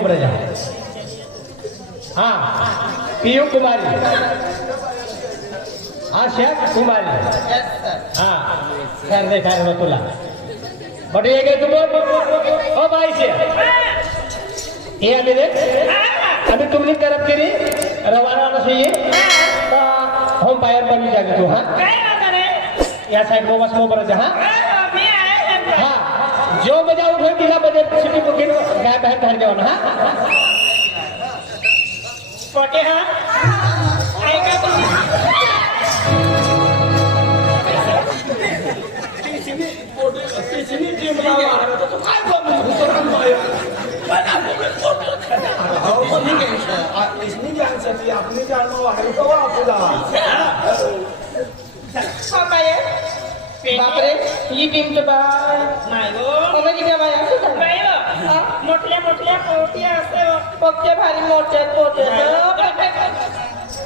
मोबराजा हा पीयू कुमारी आशा कुमारी हा खैर दे खैर में तुला बट ये के तुम ओ भाई से ये अभी देख अभी तुमने तरफ के लिए रवाना होना चाहिए तो हम बाहर बनी जाएगी तू हाँ या साइड में बस मोबराजा हाँ हाँ जो बजा उठे किला बजे सिटी को किलो गाय बहन धर जाओ ना पटे हाँ आएगा तो किसी टीम ना मारा तो काय बोलू तो हम आया बना फोटो हां बोली के इसने जान सकती अपनी जान में है तो आपदा पापा ये बापरे ही टीम के बाय नाही गो कोणाची काय बाय असं काय मोठल्या मोठल्या पोटी असते पक्के भारी मोठे पोटे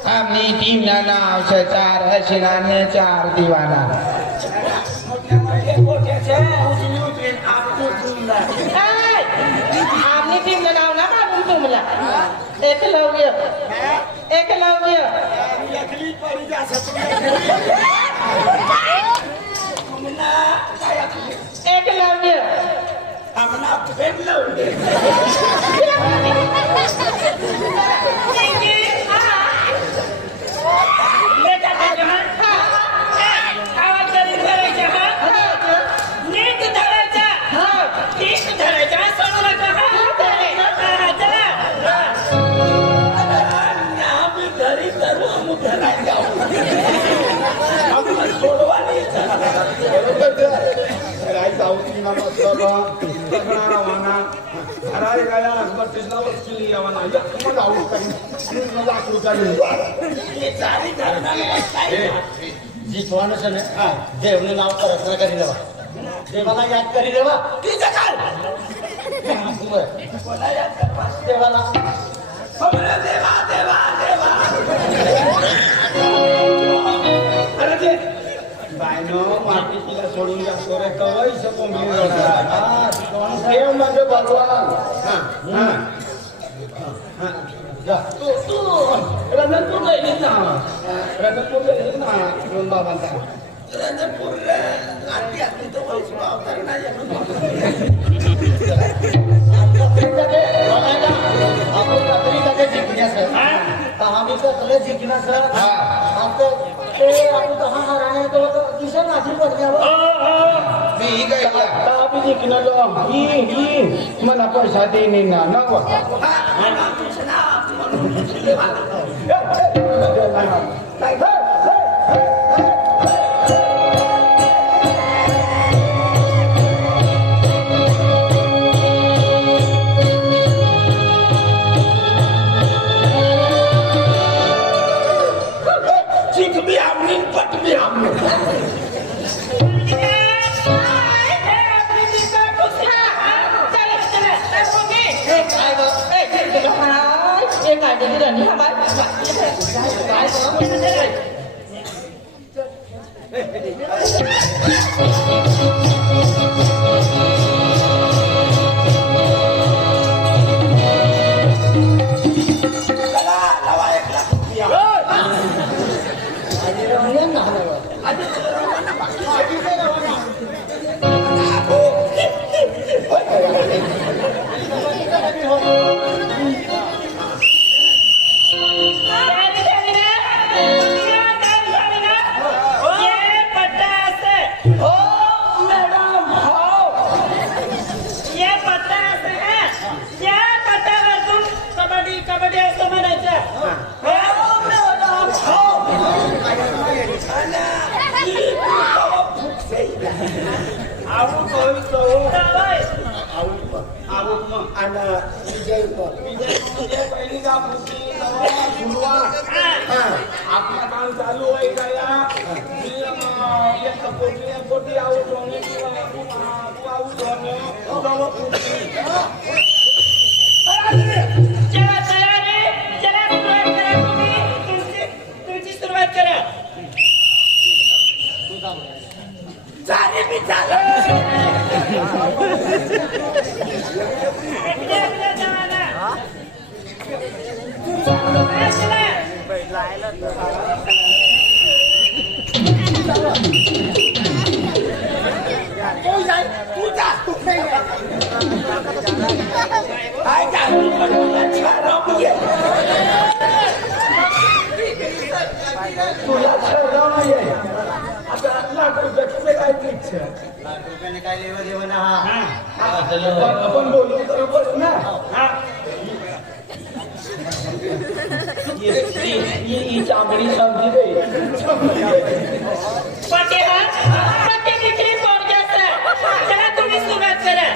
आमनी टीम ना नाव છે ચાર હસીનાને ચાર દીવાના मोठ्या मोठे पोटे છે उजली उजली आपको तुमला आपनी टीम ना नाव ना मालूम तुमला एकलव्य एकली पडी जा सकते हमना काय एकलव्य हमना पेनलो जीतवानं सण देवने नाव प्रार्थना करी देवा देवाला याद करी देवा देवाला याद करवा देवाला देवा देवा देवा अरे ते बायनो माती तिला सोडून जातो रे कवाई सको मिळणार देव माझे भगवान जा तू रणपूर गेली ना दोन बाबांचा रणपूर आधी आधी तो वैष्णव अवतार नाही आपण रात्री काय जिंकण्या सर आम्ही तर कले जिंकण्या सर आता ते आपण कहा हराने तो दिशा माझी पडल्यावर मी काय आम्ही जिंकणार ही मला पैसा देणे ना नको चिक भी हमने पट भी हमने काय दिली राणी हमारे आपला काम चालू आहे का सुरुवात करा तुला ठरलं नाहीये आता लाख रुपये काय इच्छा काय लेवा देवा ना आपण बोलू बरोबर ना ही चांगली समजी दे चला तुम्ही सुरुवात करा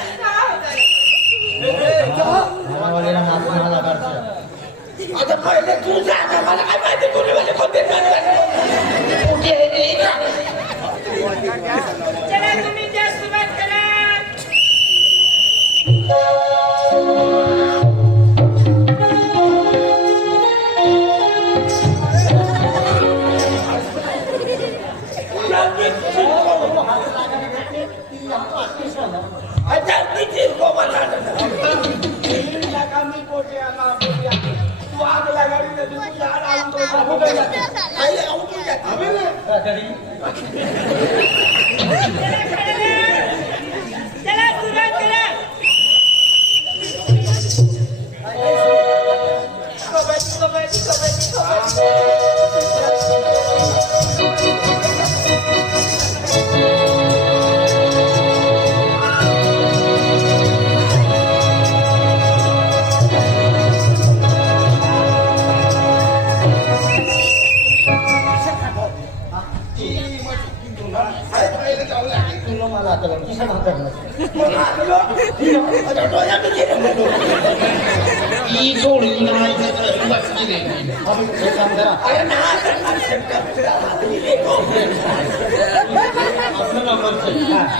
आता पहिले तू जा ना, मला काय माहिती कोणी म्हणजे कोणते चला तुम्ही त्या सुरुवात करा चला सुरुवात करा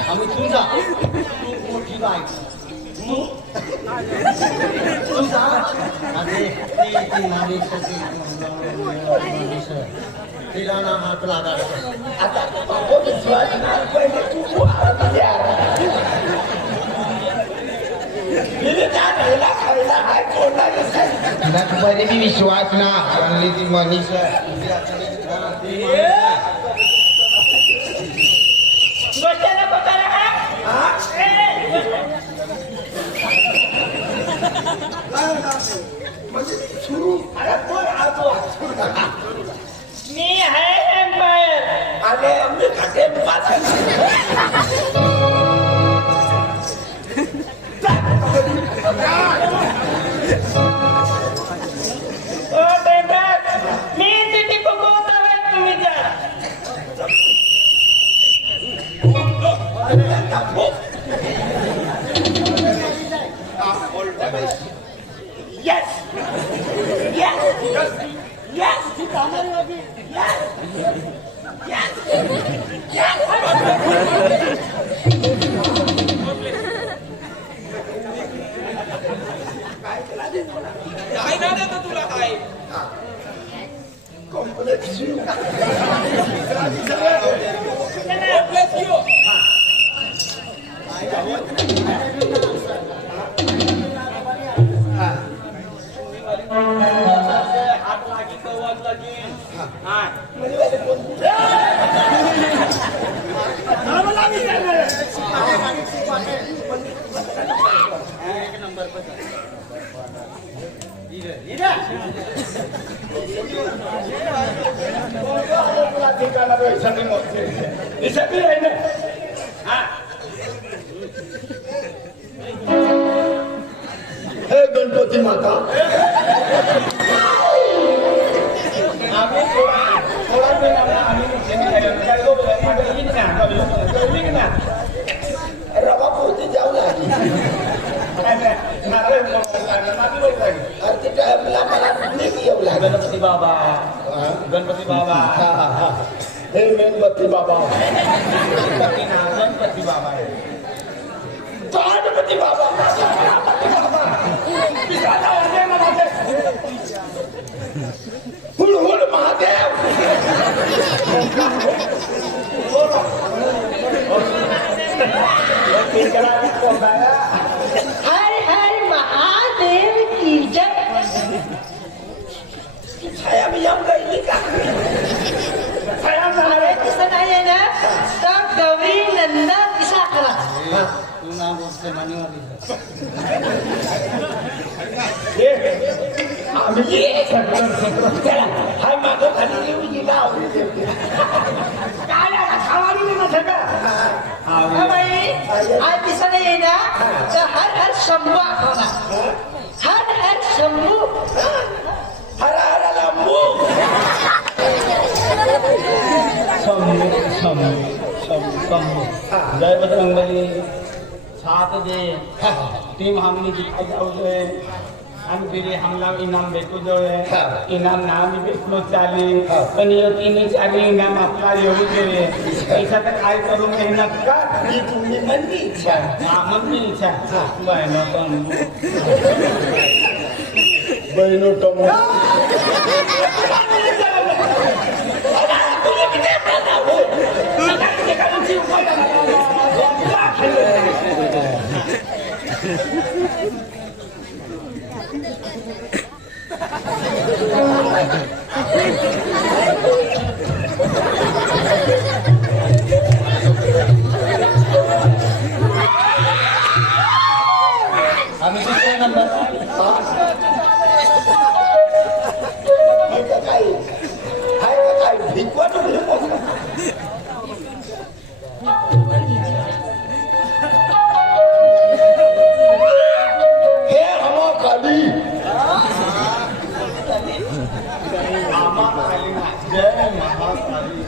आम्ही तुझा तू मोठी बाय तुझा तिला ना हात लागायचा आता बरे मी विश्वास ना चांगली ती मनीष गोष्टीला पकड सुरू मी आहे एम्पायर आले आम्ही खाते ओ बेटा मी सिटी पकवतो तुम्ही जा Yes! Yes! Yes! Yes! काय ना देतो तुला काय Bless you. हात लागी कवच लागी हे गणपती माता आम्ही थोडा वेळ आम्ही रवा पोती जाऊ लागली अरे ते टाइमला मला नेहमी येऊ लागलं गणपती बाबा गणपती बाबा हे मेणबत्ती बाबा गणपती ना गणपती बाबा आहे गणपती बाबा हुळ हुळ महादेव हर हर महादेव की जय आम्ही हाय मागं खाली येऊ गेला आवडते काय आता खावाली ना सगळं हा बाई आज दिसायला येईना तर हर हर शंभू आठवला हर हर शंभू हरा हरा लांबू जय बजरंगबली साथ दे टीम हमने जीता जाऊ जो है हम फिर हमला इनाम भेटू जो है इनाम ना मी भेटलो चाली पण हे तिन्ही चाली इनाम आपला येऊ जो आहे पैसा तर काय करू मेहनत का ही तुम्ही म्हणली इच्छा हा मग मी इच्छा बहिण पण बहिणो टमो आम्ही दुसरा नंबर काय भिकवत हे हमा खाली जय महाकाली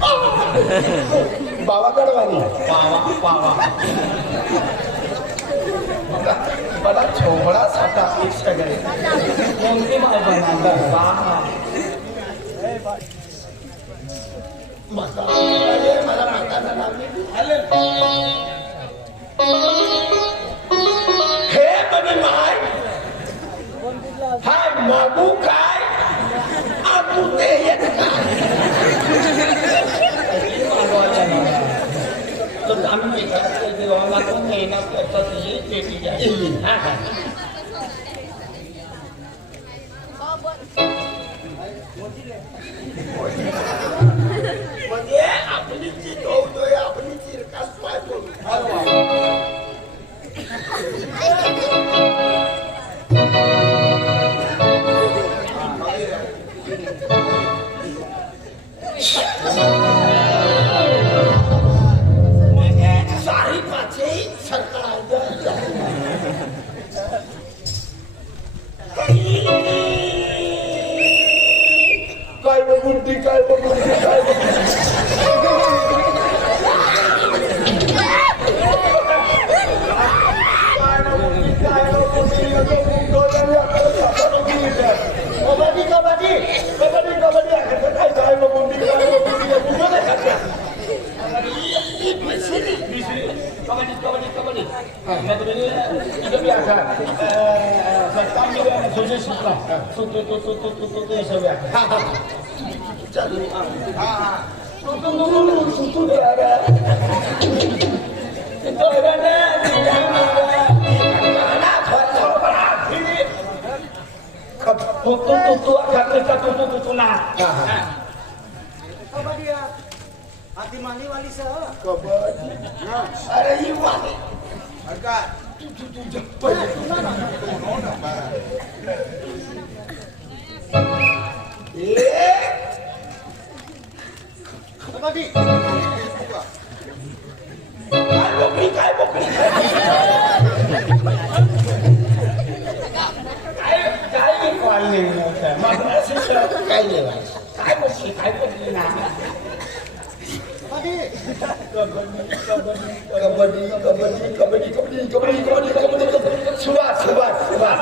बाबा कडवानी पावा पावा बड़ा छोबड़ा साठा एक सगळे कोणती माय बनवणार मला माताचं नाव हे म्हणे माय हाय मागू काय तू ते येत तर आम्ही देवाला पण मेहनत करतात ही पेटी जाईल म्हणजे आपली चीज होतोय आपली चिरकास पाय पडू साहिबाचे सरकार काय बघून काय बघून काय कबड्डी कबड्डी कबड्डी कबड्डी काय काय बघून कबड्डी कबड्डी कबड्डी इथं बी आता काम सोशल शिकला तो सगळे चालू अरे ही वाली काय बोकडी काय नाही काय बसली काय बसली ना कबड्डी कबड्डी कबड्डी कबड्डी कबड्डी कबड्डी कबड्डी सुभाष सुभाष सुभाष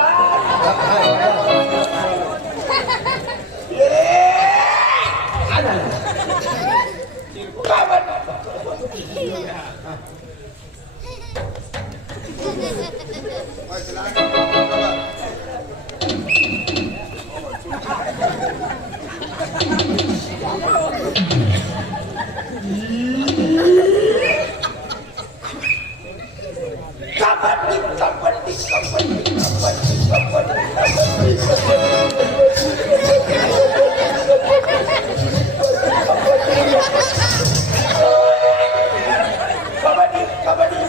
कबड्डी कबड्डी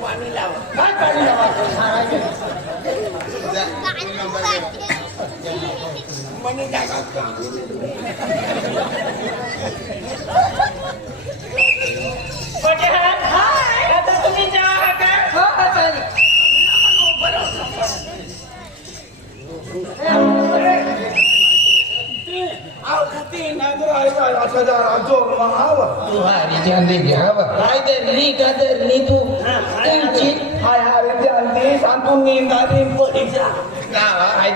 पाणी लावा काय पाणी लावायचं मनी टाका मोठे हात हाय आता तुम्ही चहा का हो हो चालेल तू हाय ध्यान दे घ्यावं काय दर नी तू तुमची हाय हाय ध्यान दे सांगून निंदारी परीक्षा हाय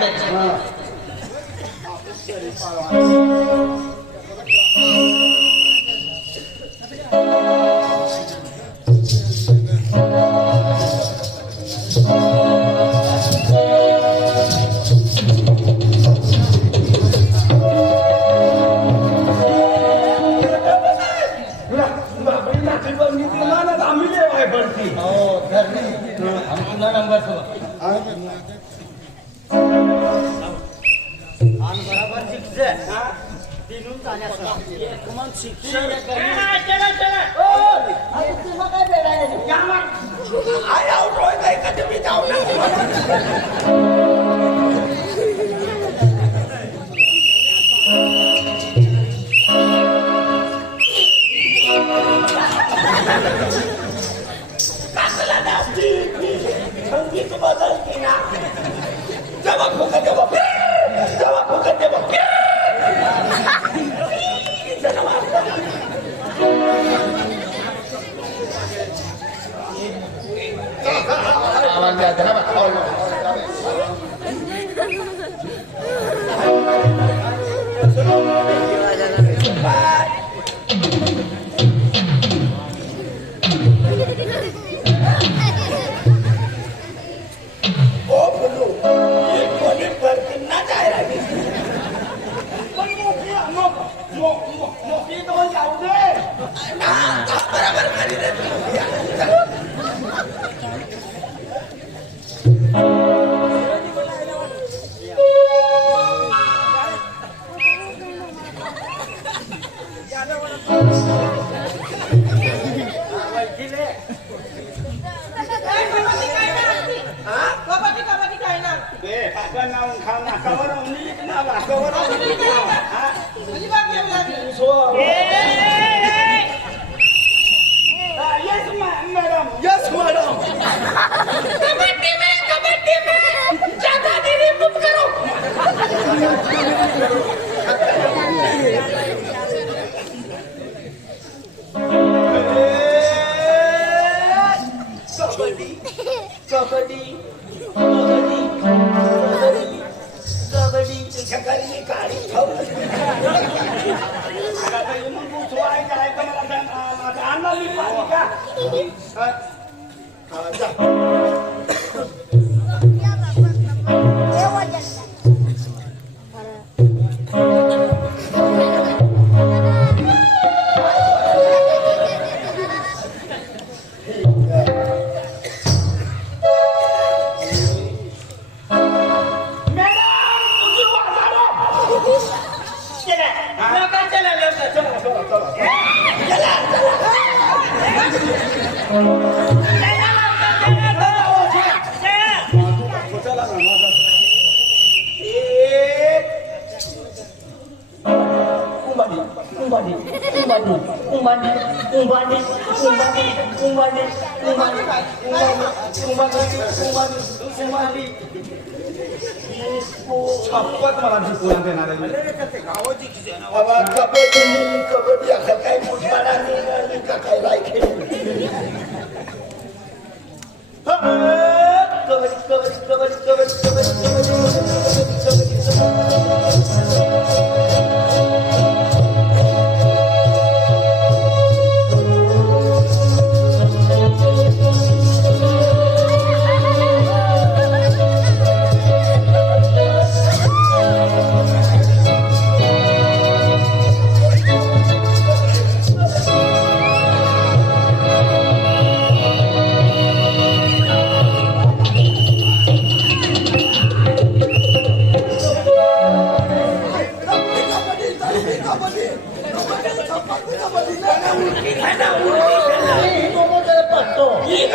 Yes, madam.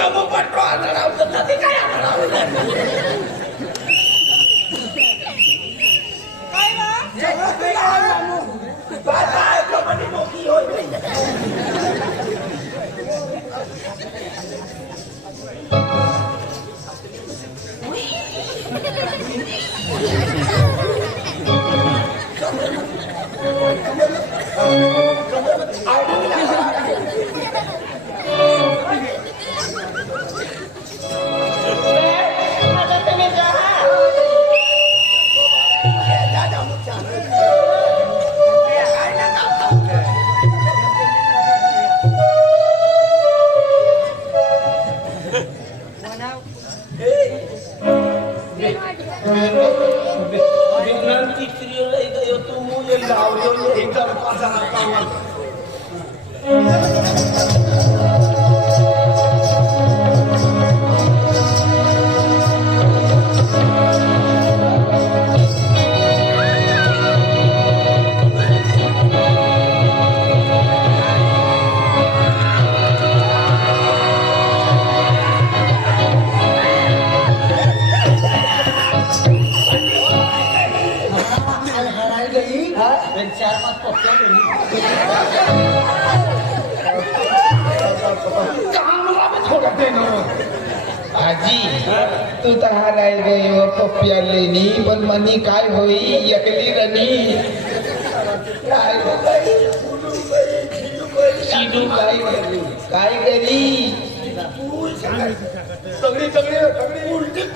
मग पटलो आदरावलं तर ते काय आदरावलं काय कबड्डी मोठी होय विज्ञानची क्रिया येतो मूल्य लावलेलं एकदम पाजाला कामाला आजी तू तर हाराय गई व पप्प्या लेनी पण मनी काय होई एकली रनी शिडू काय करी सगळी सगळी उलटी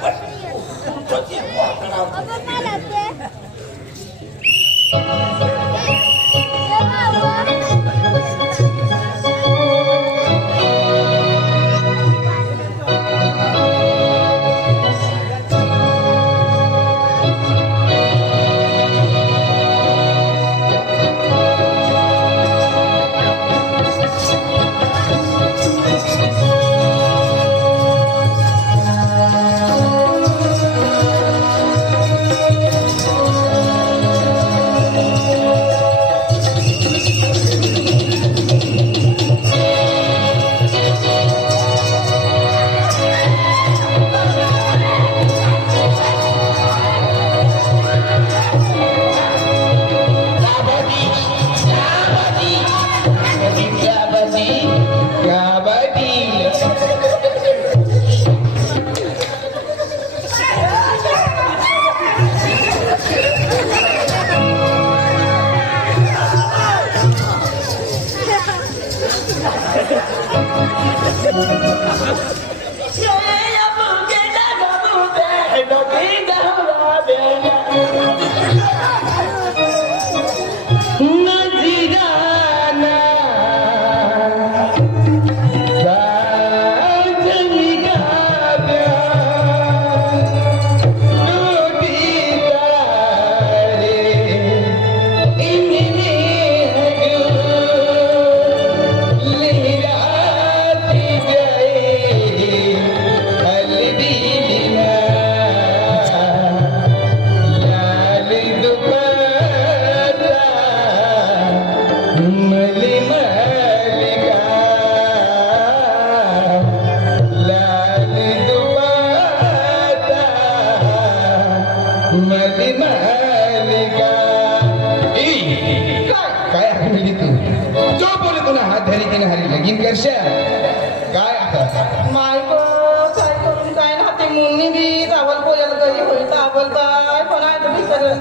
काय आता माय काय करून काय ना ते मुन्नी बी रावल बोलायला गई होई तावल काय पण आहे तुम्ही सगळं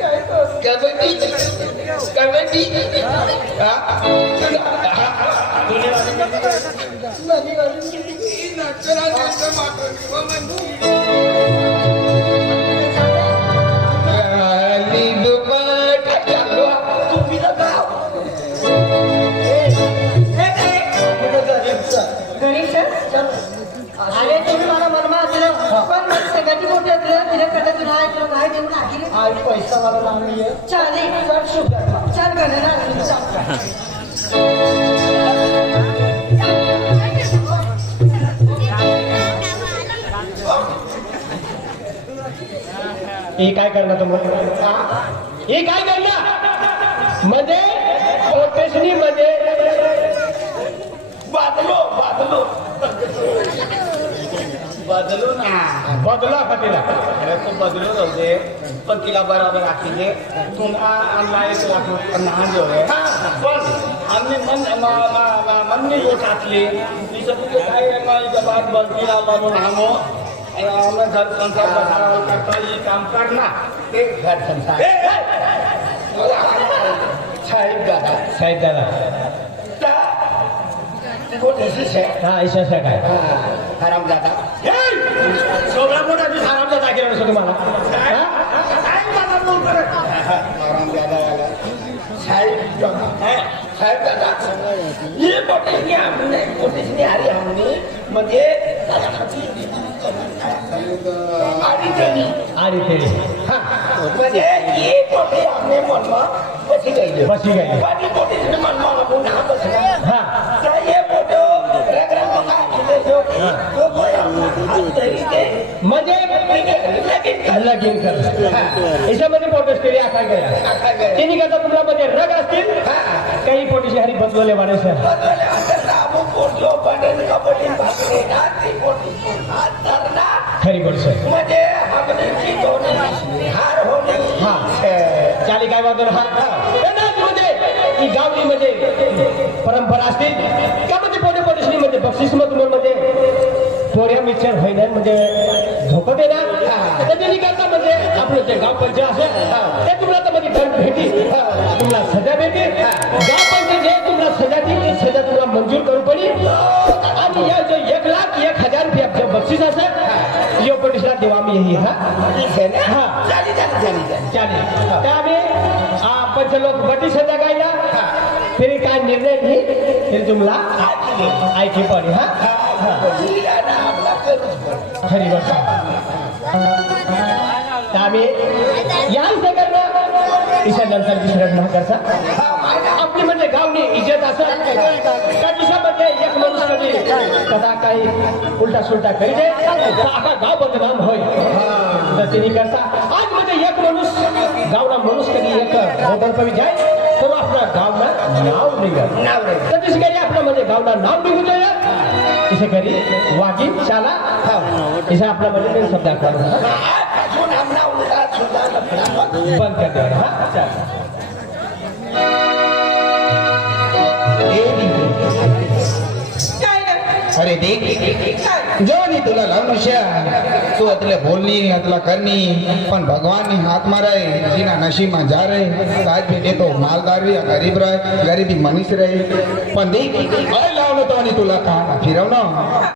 काय कबड्डी अरे तुम्ही मला मनमा दिलं पण सगळ्याची मोठी असलं तिला कडे नाही तुला काय देऊन आखिरी आज पैसा मला नाहीये चालेल चल शुगर चल घरी ना हे काय करणार तुम्हाला हे काय करणार मध्ये प्रोटेशनी मध्ये बदलू ना बदला का तिला अरे तो बदलू होते पण तिला बराबर आखिले तुला आणला 1 लाख रुपये जो है पण आम्ही मन में वो टाकले तिचं कुठे काय माझी बात बदली म्हणून आमो आम्ही घर संसार बसावं करता ही काम करणार ते घर संसार साहेब दादा मोठीशी हा ईशा काय हराम दादा सोबळा मोठा तू आरामचा केला नसतो तुम्हाला हा? हराम दादा साहेब दादा ये मोठीशी आम्ही मोठीशी आली आम्ही म्हणजे आणि ते हा म्हणजे ये मोठी आम्ही म्हणमा बसी गई बसी गई. बाकी मोठीशी म्हणमा पुन्हा बसला हा तर ये मोठं रगरग काय जो तो म्हणजे लगीन कर याच्यामध्ये पोटस केली आखा गेला तिने करता तुमच्या मध्ये रग असतील काही पोटीशी हरी बदलले वाणे सर खरी गोष्ट सर हा चाली काय वादन हा मध्ये ही गावली मध्ये परंपरा असतील का म्हणजे पोटे पोटेशी म्हणजे बक्षीस मध्ये पोऱ्या मिक्सर होईना म्हणजे धोका देणार त्याच्यानी करता म्हणजे आपलं जे गाव पंचायत असेल ते तुम्हाला मध्ये दंड भेटी तुम्हाला सजा भेटी गाव पंचायत जे तुम्हाला सजा ती सजा तुम्हाला मंजूर करू पडी आणि या जो 1,01,000 रुपये जे बक्षीस असेल यो पोटीसला देवा आम्ही यही हा चालेल त्या आम्ही पंचलोक बटी सजा गायला फिर काय निर्णय घे फिर तुम्हाला ऐकी पडी हा खरी गोष्ट आम्ही याच करणार ईशानंतर दुसऱ्या ना करता आपली म्हणजे गावनी इज्जत असं त्या दिवसामध्ये एक माणूस कधी कदा काही उलटा सुलटा करी दे आखा गाव बदनाम होय तर तिने करता आज म्हणजे एक माणूस गावना माणूस कधी एक मोटर कवी जाय तर आपला गावना नाव निघत तर तिथे कधी आपलं म्हणजे गावना नाव निघून जाईल इसे करी वागी शाला इसे आपला म्हणजे मेन शब्द बंद कर दे हा चल अरे देख जेव्हा तुला लावून तू अतले बोलनी अतला करनी पण भगवान ने हाथ मारे जीना नशीब में जा रहे आज बेटे तो मालदार भी गरीब रहे गरीबी मनीष रहे पण देख अरे लावलं तो आणि तुला खाना फिरवणं